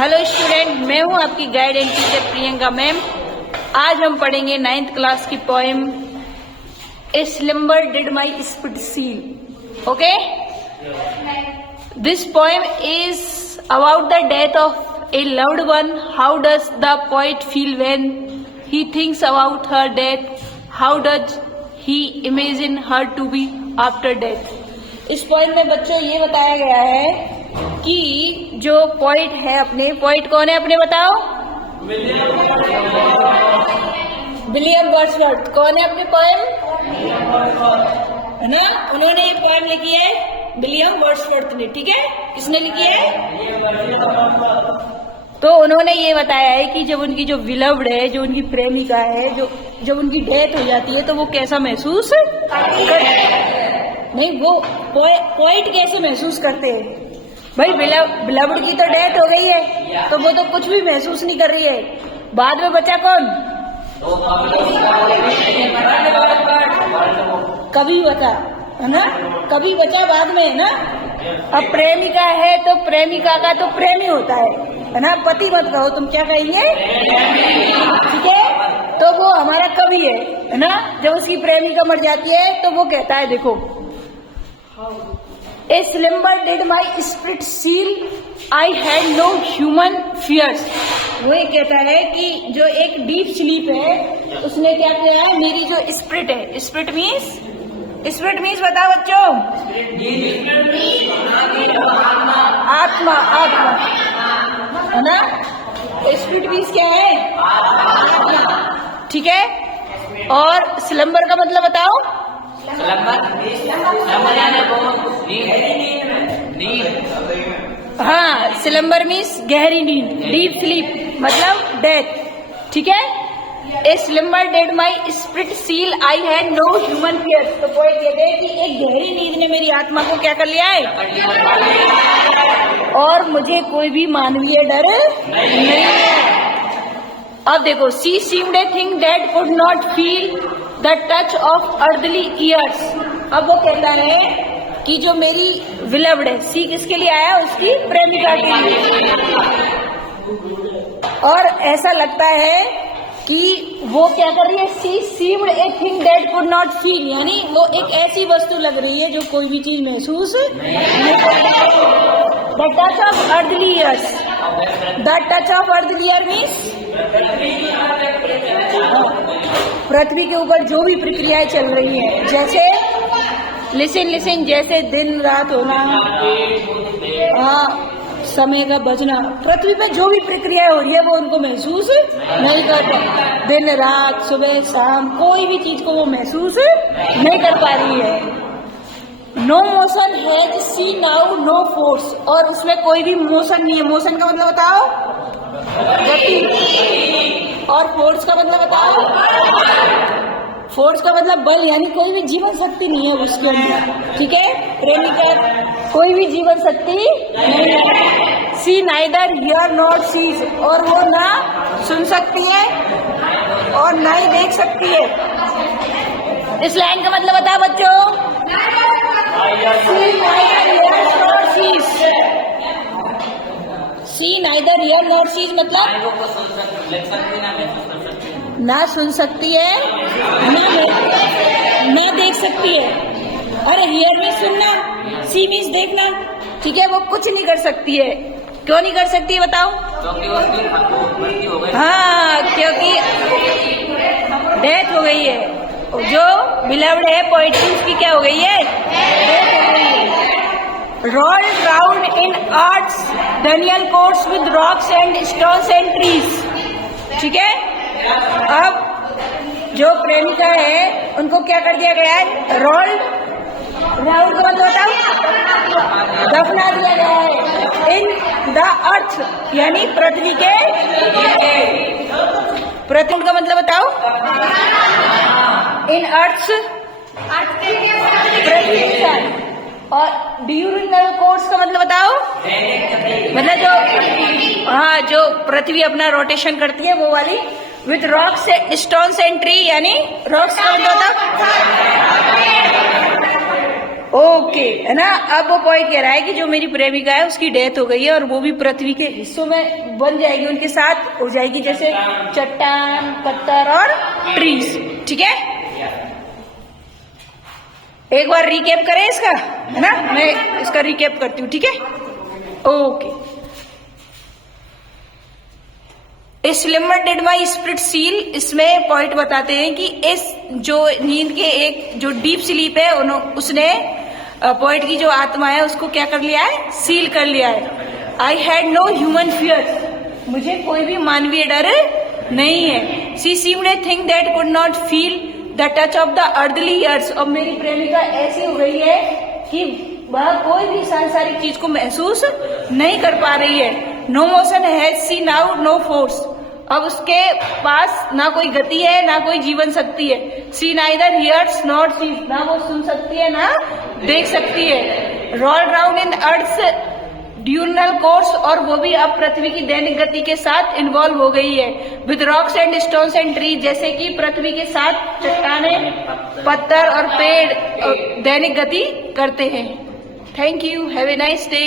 Hello student, मैं हूं आपकी guide and teacher Priyanka ma'am. आज हम पढ़ेंगे 9th क्लास की poem a slumber did my spirit seal. Okay, this poem is about the death of a loved one. How does the poet feel when he thinks about her death? How does he imagine her to be after death? इस poem में बच्चों ये बताया गया है कि जो poet है, अपने पोइट कौन है अपने बताओ? William Wordsworth. कौन है अपने पोएम? है ना, उन्होंने ये पोएम लिखी है विलियम वर्ड्सवर्थ ने। ठीक है, किसने लिखी है? तो उन्होंने ये बताया है कि जब उनकी जो विलव्ड है, जो उनकी प्रेमिका है, जो जब उनकी डेथ हो जाती है तो वो कैसा महसूस नहीं, वो पोइट कैसे महसूस करते हैं? भाई बिलव्ड की तो डेथ हो गई है तो वो तो कुछ भी महसूस नहीं कर रही है। बाद में बचा कौन? कभी बचा, है ना, कभी बचा बाद में, है ना। अब प्रेमिका है तो प्रेमिका का तो प्रेमी होता है ना। पति मत कहो, तुम क्या कहेंगे? ठीक है, तो वो हमारा कवि है ना। जब उसकी प्रेमिका मर जाती है तो वो कहता है, देखो, A slumber did my spirit seal, I had no human fears। वो ये कहता है कि जो एक डीप स्लीप है उसने क्या किया है, मेरी जो स्पिरिट है, स्पिरिट मीन्स बताओ बच्चों? आत्मा, आत्मा, है ना। स्पिरिट मीन्स क्या है? ठीक है। और स्लम्बर का मतलब बताओ? हाँ, स्लम्बर मीन्स गहरी नींद, डीप स्लीप मतलब डेथ। ठीक है। A slumber did my spirit seal, I had no human fear. तो कोई कहते हैं कि एक गहरी नींद ने मेरी आत्मा को क्या कर लिया है, और मुझे कोई भी मानवीय डर नहीं है। अब देखो, she seemed a thing that could not feel the touch of earthly years. अब वो कहता है कि जो मेरी विलव्ड है, सी किसके लिए आया? उसकी प्रेमिका के लिए। और ऐसा लगता है कि वो क्या कर रही है? She seemed a thing that could not feel, यानी वो एक ऐसी वस्तु लग रही है जो कोई भी चीज महसूस नहीं करती। The touch of earthly years, the touch of earthly year means पृथ्वी के ऊपर जो भी प्रक्रियाएं चल रही हैं, जैसे लिसन, जैसे दिन रात होना, समय का बजना, पृथ्वी पे जो भी प्रक्रियाएं हो रही है वो उनको महसूस नहीं करते। दिन रात, सुबह शाम, कोई भी चीज को वो महसूस नहीं कर पा रही है। No motion has she now no force, और उसमें कोई भी मोशन नहीं है। मोशन का मतलब बताओ? गति। और फोर्स का मतलब बताओ? फोर्स का मतलब बल, यानी कोई भी जीवन शक्ति नहीं है उसके अंदर। ठीक है, प्रेमिका कोई भी जीवन शक्ति नहीं है। She neither hear not seize, और वो ना सुन सकती है और ना ही देख सकती है। इस लाइन का मतलब बताओ बच्चों? She neither hear not sees, she neither hear not sees मतलब ना सुन सकती है, ना देख सकती है। अरे हियर मीन्स सुनना, सी मीन्स देखना। ठीक है, वो कुछ नहीं कर सकती है। क्यों नहीं कर सकती है बताओ? हाँ, क्योंकि डेथ हो गई है। जो बिलव्ड है पोएट्री, उसकी क्या हो गई है? Rolled round in arts Daniel courts with rocks and stones and trees. ठीक है। अब जो प्रेमिका है उनको क्या कर दिया गया है? रोल्ड राउंड का मतलब बताओ? दफना दिया गया है। इन द अर्थ, यानी पृथ्वी के, पृथ्वी का मतलब बताओ? इन अर्थ, पृथ्वी के साथ। और ड्यूरिनल कोर्स का मतलब बताओ? मतलब जो, हाँ, जो पृथ्वी अपना रोटेशन करती है वो वाली। With rocks stones and tree, यानी रॉक्स का मतलब ओके है ना। अब वो पॉइंट कह रहा है कि जो मेरी प्रेमिका है उसकी डेथ हो गई है और वो भी पृथ्वी के हिस्सों में बन जाएगी, उनके साथ हो जाएगी, जैसे चट्टान, पत्थर और ट्रीज। ठीक है, एक बार रिकैप करें इसका, है ना, मैं इसका रिकैप करती हूँ। ठीक है, okay. Slimmer did my spirit seal, इसमें पॉइंट बताते हैं कि इस जो नींद के एक जो डीप स्लीप है उसने पॉइंट की जो आत्मा है उसको क्या कर लिया है, सील कर लिया है। I had no human fear, मुझे कोई भी मानवीय डर नहीं है। She seemed a thing that could not feel the touch of the earthly years, और मेरी प्रेमिका ऐसी हो गई है कि वह कोई भी सांसारिक चीज को महसूस नहीं कर पा रही है। No motion has she now no force, अब उसके पास ना कोई गति है ना कोई जीवन शक्ति है। She neither hears not sees, ना वो सुन सकती है ना देख सकती है। Roll round in earth's diurnal course, और वो भी अब पृथ्वी की दैनिक गति के साथ इन्वॉल्व हो गई है। With rocks and stones and trees, जैसे कि पृथ्वी के साथ चट्टाने, पत्थर और पेड़ दैनिक गति करते हैं। Thank you, have a nice day.